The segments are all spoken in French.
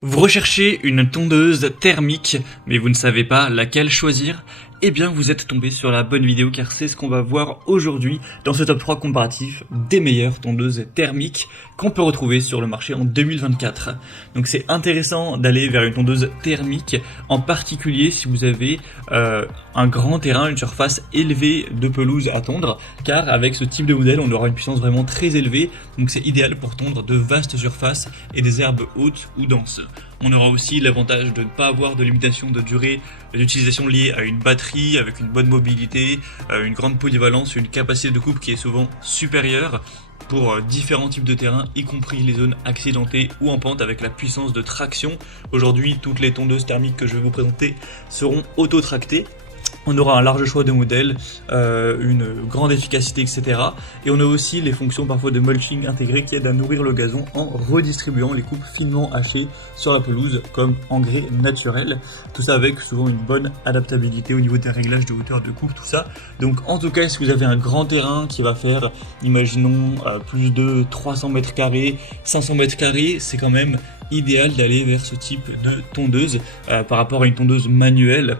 Vous recherchez une tondeuse thermique, mais vous ne savez pas laquelle choisir? Eh bien, vous êtes tombé sur la bonne vidéo car c'est ce qu'on va voir aujourd'hui dans ce top 3 comparatif des meilleures tondeuses thermiques qu'on peut retrouver sur le marché en 2024. Donc c'est intéressant d'aller vers une tondeuse thermique, en particulier si vous avez un grand terrain, une surface élevée de pelouse à tondre, car avec ce type de modèle, on aura une puissance vraiment très élevée, donc c'est idéal pour tondre de vastes surfaces et des herbes hautes ou denses. On aura aussi l'avantage de ne pas avoir de limitation de durée d'utilisation liée à une batterie avec une bonne mobilité, une grande polyvalence, une capacité de coupe qui est souvent supérieure pour différents types de terrains, y compris les zones accidentées ou en pente avec la puissance de traction. Aujourd'hui, toutes les tondeuses thermiques que je vais vous présenter seront auto-tractées. On aura un large choix de modèles, une grande efficacité, etc. Et on a aussi les fonctions parfois de mulching intégrées qui aident à nourrir le gazon en redistribuant les coupes finement hachées sur la pelouse comme engrais naturel. Tout ça avec souvent une bonne adaptabilité au niveau des réglages de hauteur de coupe, tout ça. Donc en tout cas, si vous avez un grand terrain qui va faire, imaginons, plus de 300 mètres carrés, 500 mètres carrés, c'est quand même idéal d'aller vers ce type de tondeuse par rapport à une tondeuse manuelle,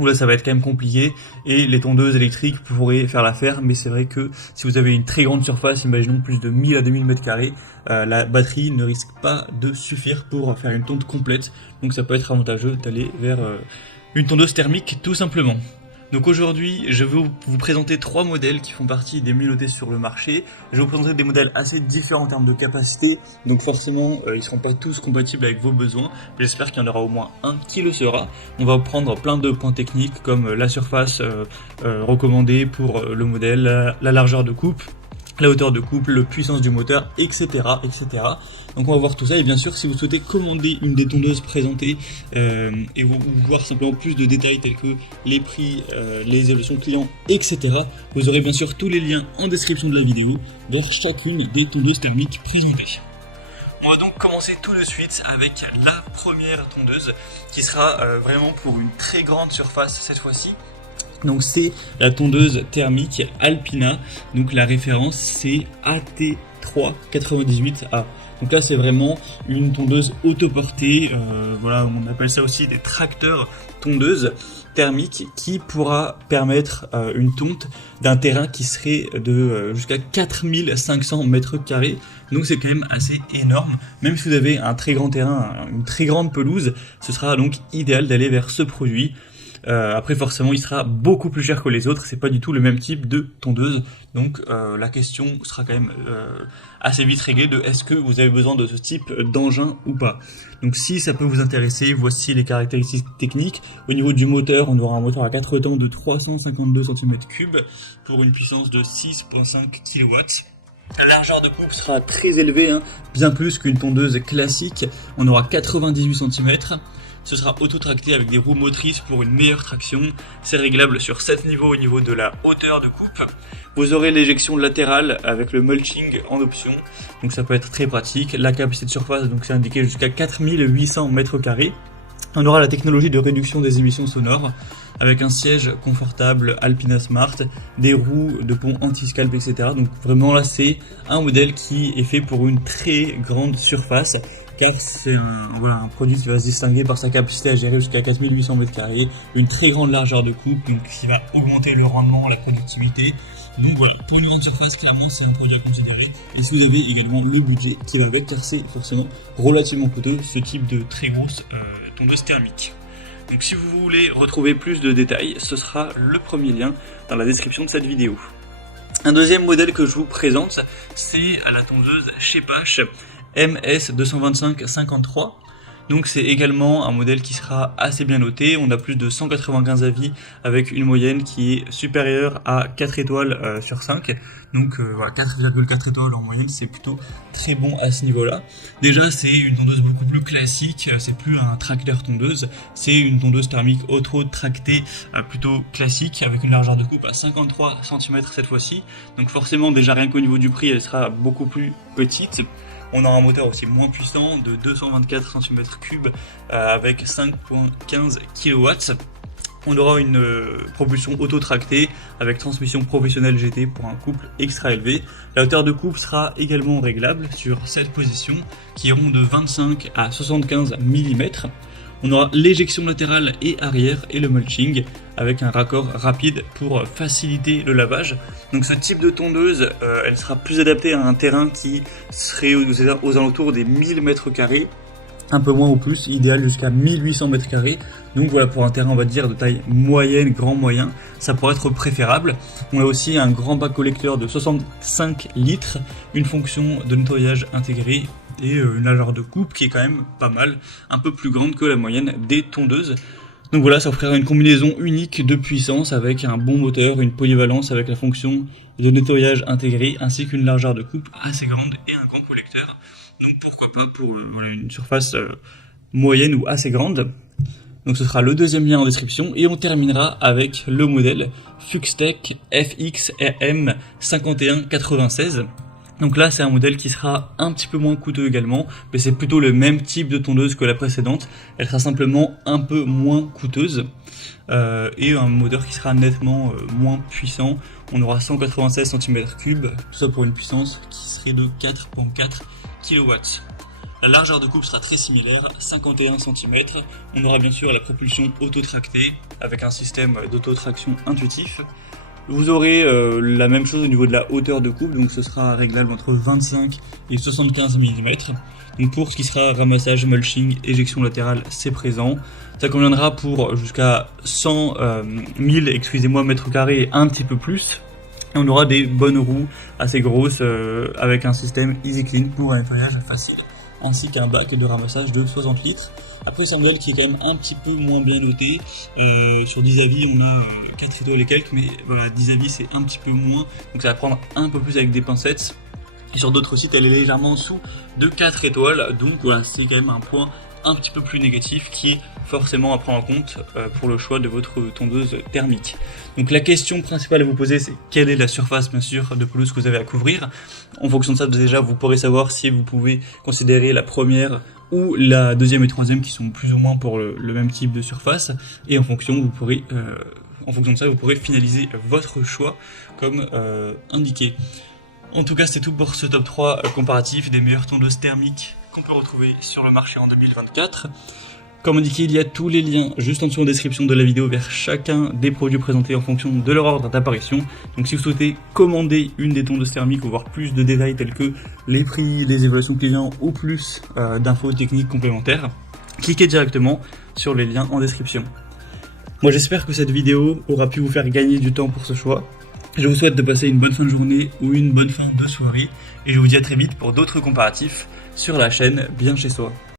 où là ça va être quand même compliqué et les tondeuses électriques pourraient faire l'affaire, mais c'est vrai que si vous avez une très grande surface, imaginons plus de 1000 à 2000 m², la batterie ne risque pas de suffire pour faire une tonte complète, donc ça peut être avantageux d'aller vers une tondeuse thermique tout simplement. Donc aujourd'hui, je vais vous présenter 3 modèles qui font partie des mieux notés sur le marché. Je vais vous présenter des modèles assez différents en termes de capacité, donc forcément ils ne seront pas tous compatibles avec vos besoins. J'espère qu'il y en aura au moins un qui le sera. On va prendre plein de points techniques comme la surface recommandée pour le modèle, la largeur de coupe, la hauteur de coupe, la puissance du moteur, etc., etc. Donc on va voir tout ça, et bien sûr si vous souhaitez commander une des tondeuses présentées et vous voir simplement plus de détails tels que les prix, les évolutions clients, etc., vous aurez bien sûr tous les liens en description de la vidéo vers chacune des tondeuses thermiques présentées. On va donc commencer tout de suite avec la première tondeuse qui sera vraiment pour une très grande surface cette fois-ci. Donc c'est la tondeuse thermique Alpina, donc la référence c'est AT398A. Donc là c'est vraiment une tondeuse autoportée, voilà, on appelle ça aussi des tracteurs tondeuses thermiques qui pourra permettre une tonte d'un terrain qui serait de jusqu'à 4500 m². Donc c'est quand même assez énorme. Même si vous avez un très grand terrain, une très grande pelouse, ce sera donc idéal d'aller vers ce produit. Après forcément il sera beaucoup plus cher que les autres, c'est pas du tout le même type de tondeuse, donc la question sera quand même assez vite réglée de est-ce que vous avez besoin de ce type d'engin ou pas. Donc si ça peut vous intéresser, voici les caractéristiques techniques. Au niveau du moteur, on aura un moteur à 4 temps de 352 cm3 pour une puissance de 6,5 kW. La largeur de coupe sera très élevée, bien plus qu'une tondeuse classique, on aura 98 cm. Ce sera auto-tracté avec des roues motrices pour une meilleure traction. C'est réglable sur 7 niveaux au niveau de la hauteur de coupe. Vous aurez l'éjection latérale avec le mulching en option. Donc ça peut être très pratique. La capacité de surface, donc c'est indiqué jusqu'à 4800 m². On aura la technologie de réduction des émissions sonores avec un siège confortable Alpina Smart, des roues de pont anti-scalp, etc. Donc vraiment là c'est un modèle qui est fait pour une très grande surface, car c'est un produit qui va se distinguer par sa capacité à gérer jusqu'à 4800 m², une très grande largeur de coupe, donc qui va augmenter le rendement, la productivité. Donc voilà, pour une grande surface, clairement c'est un produit à considérer. Et si vous avez également le budget qui va avec, car c'est forcément relativement coûteux ce type de très grosse tondeuse thermique. Donc si vous voulez retrouver plus de détails, ce sera le premier lien dans la description de cette vidéo. Un deuxième modèle que je vous présente, c'est la tondeuse Shepash MS225-53. Donc c'est également un modèle qui sera assez bien noté, on a plus de 195 avis avec une moyenne qui est supérieure à 4 étoiles sur 5. Donc voilà, 4,4 étoiles en moyenne, c'est plutôt très bon à ce niveau-là. Déjà c'est une tondeuse beaucoup plus classique, c'est plus un tracteur tondeuse, c'est une tondeuse thermique auto-tractée plutôt classique avec une largeur de coupe à 53 cm cette fois-ci. Donc forcément déjà rien qu'au niveau du prix elle sera beaucoup plus petite. On aura un moteur aussi moins puissant de 224 cm3 avec 5,15 kW. On aura une propulsion auto-tractée avec transmission professionnelle GT pour un couple extra élevé. La hauteur de couple sera également réglable sur 7 positions qui iront de 25 à 75 mm. On aura l'éjection latérale et arrière et le mulching avec un raccord rapide pour faciliter le lavage. Donc ce type de tondeuse, elle sera plus adaptée à un terrain qui serait aux alentours des 1000 m², un peu moins ou plus, idéal jusqu'à 1800 m². Donc voilà, pour un terrain on va dire de taille moyenne, grand moyen, ça pourrait être préférable. On a aussi un grand bac collecteur de 65 litres, une fonction de nettoyage intégrée et une largeur de coupe qui est quand même pas mal, un peu plus grande que la moyenne des tondeuses. Donc voilà, ça offrira une combinaison unique de puissance avec un bon moteur, une polyvalence avec la fonction de nettoyage intégrée ainsi qu'une largeur de coupe assez grande et un grand collecteur. Donc pourquoi pas pour une surface moyenne ou assez grande. Donc ce sera le deuxième lien en description et on terminera avec le modèle Fuxtech FX-RM 5196. Donc là c'est un modèle qui sera un petit peu moins coûteux également, mais c'est plutôt le même type de tondeuse que la précédente. Elle sera simplement un peu moins coûteuse et un moteur qui sera nettement moins puissant. On aura 196 cm3, tout ça pour une puissance qui serait de 4,4 kW. La largeur de coupe sera très similaire, 51 cm. On aura bien sûr la propulsion auto-tractée avec un système d'autotraction intuitif. Vous aurez la même chose au niveau de la hauteur de coupe, donc ce sera réglable entre 25 et 75 mm. Donc pour ce qui sera ramassage, mulching, éjection latérale, c'est présent. Ça conviendra pour jusqu'à 100 000 m², et un petit peu plus. Et on aura des bonnes roues assez grosses avec un système Easy Clean pour un nettoyage facile, ainsi qu'un bac de ramassage de 60 litres. Après c'est un modèle qui est quand même un petit peu moins bien noté, sur 10 avis on a 4 étoiles et quelques, mais voilà, 10 avis c'est un petit peu moins, donc ça va prendre un peu plus avec des pincettes. Et sur d'autres sites elle est légèrement en dessous de 4 étoiles, donc voilà, c'est quand même un point un petit peu plus négatif qui est forcément à prendre en compte pour le choix de votre tondeuse thermique. Donc la question principale à vous poser, c'est quelle est la surface bien sûr de pelouse que vous avez à couvrir. En fonction de ça déjà vous pourrez savoir si vous pouvez considérer la première ou la deuxième et troisième qui sont plus ou moins pour le même type de surface, et en fonction de ça vous pourrez finaliser votre choix comme indiqué. En tout cas c'était tout pour ce top 3 comparatif des meilleures tondeuses thermiques qu'on peut retrouver sur le marché en 2024. Comme indiqué, il y a tous les liens juste en dessous en description de la vidéo vers chacun des produits présentés en fonction de leur ordre d'apparition. Donc si vous souhaitez commander une des tondeuses thermiques ou voir plus de détails tels que les prix, les évaluations clients ou plus d'infos techniques complémentaires, cliquez directement sur les liens en description. Moi j'espère que cette vidéo aura pu vous faire gagner du temps pour ce choix. Je vous souhaite de passer une bonne fin de journée ou une bonne fin de soirée et je vous dis à très vite pour d'autres comparatifs sur la chaîne Bien Chez Soi.